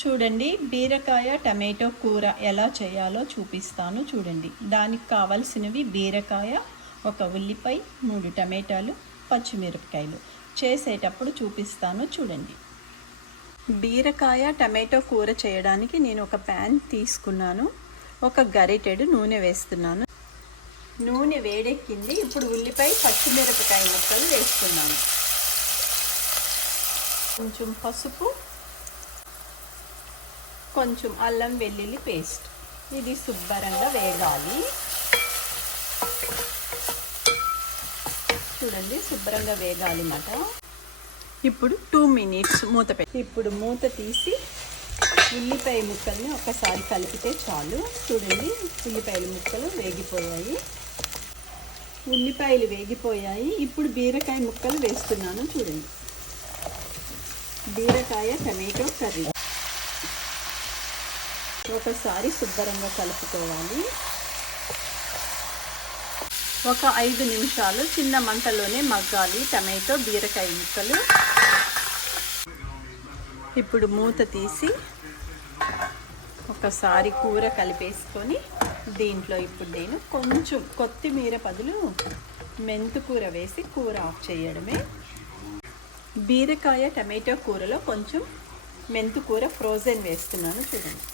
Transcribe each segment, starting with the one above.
చూడండి, బీరకాయ టమాటో కూర ఎలా చేయాలో చూపిస్తాను. చూడండి, దానికి కావాల్సినవి బీరకాయ, ఒక ఉల్లిపాయ, 3 టమాటాలు, పచ్చిమిరపకాయలు. చేసేటప్పుడు చూపిస్తాను చూడండి. బీరకాయ టమాటో కూర చేయడానికి నేను ఒక ప్యాన్ తీసుకున్నాను. ఒక గరిటెడు నూనె వేస్తున్నాను. నూనె వేడెక్కింది. ఇప్పుడు ఉల్లిపాయ, పచ్చిమిరపకాయ ముక్కలు వేస్తున్నాను. కొంచెం పసుపు, కొంచెం అల్లం వెల్లుల్లి పేస్ట్. ఇది శుభ్రంగా వేగాలి. చూడండి, శుభ్రంగా వేగాలి మాట. ఇప్పుడు 2 మినిట్స్ మూత పెట్టి, ఇప్పుడు మూత తీసి ఉల్లిపాయ ముక్కల్ని ఒకసారి కలిపితే చాలు. చూడండి, ఉల్లిపాయల ముక్కలు వేగిపోయాయి. ఉల్లిపాయలు వేగిపోయాయి. ఇప్పుడు బీరకాయ ముక్కలు వేస్తున్నాను. చూడండి, బీరకాయ టమాటో కర్రీ. ఒకసారి శుభ్రంగా కలుపుకోవాలి. ఒక 5 నిమిషాలు చిన్న మంటలోనే మగ్గాలి టమాటో బీరకాయ ముక్కలు. ఇప్పుడు మూత తీసి ఒకసారి కూర కలిపేసుకొని దీంట్లో ఇప్పుడు నేను కొంచెం కొత్తిమీర బదులు మెంతుకూర వేసి కూర ఆఫ్ చేయడమే. బీరకాయ టమాటో కూరలో కొంచెం మెంతుకూర ఫ్రోజన్ వేస్తున్నాను. చూడండి,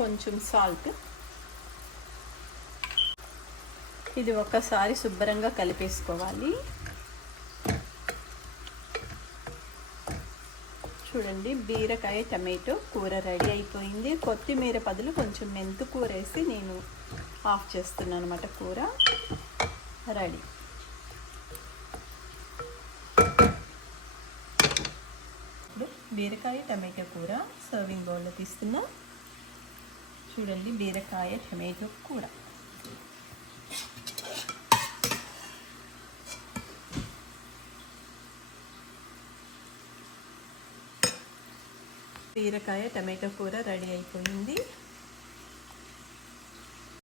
కొంచెం సాల్ట్. ఇది ఒకసారి శుభ్రంగా కలిపేసుకోవాలి. చూడండి, బీరకాయ టమాటో కూర రెడీ అయిపోయింది. కొత్తిమీర బదులు కొంచెం మెంతుకూర వేసి నేను ఆఫ్ చేస్తున్నాను అన్నమాట. కూర రెడీ. ఇప్పుడు బీరకాయ టమాటో కూర సర్వింగ్ బౌల్లో తీస్తున్నా. చూడండి, బీరకాయ టమాటో కూర. బీరకాయ టమాటో కూర రెడీ అయిపోయింది.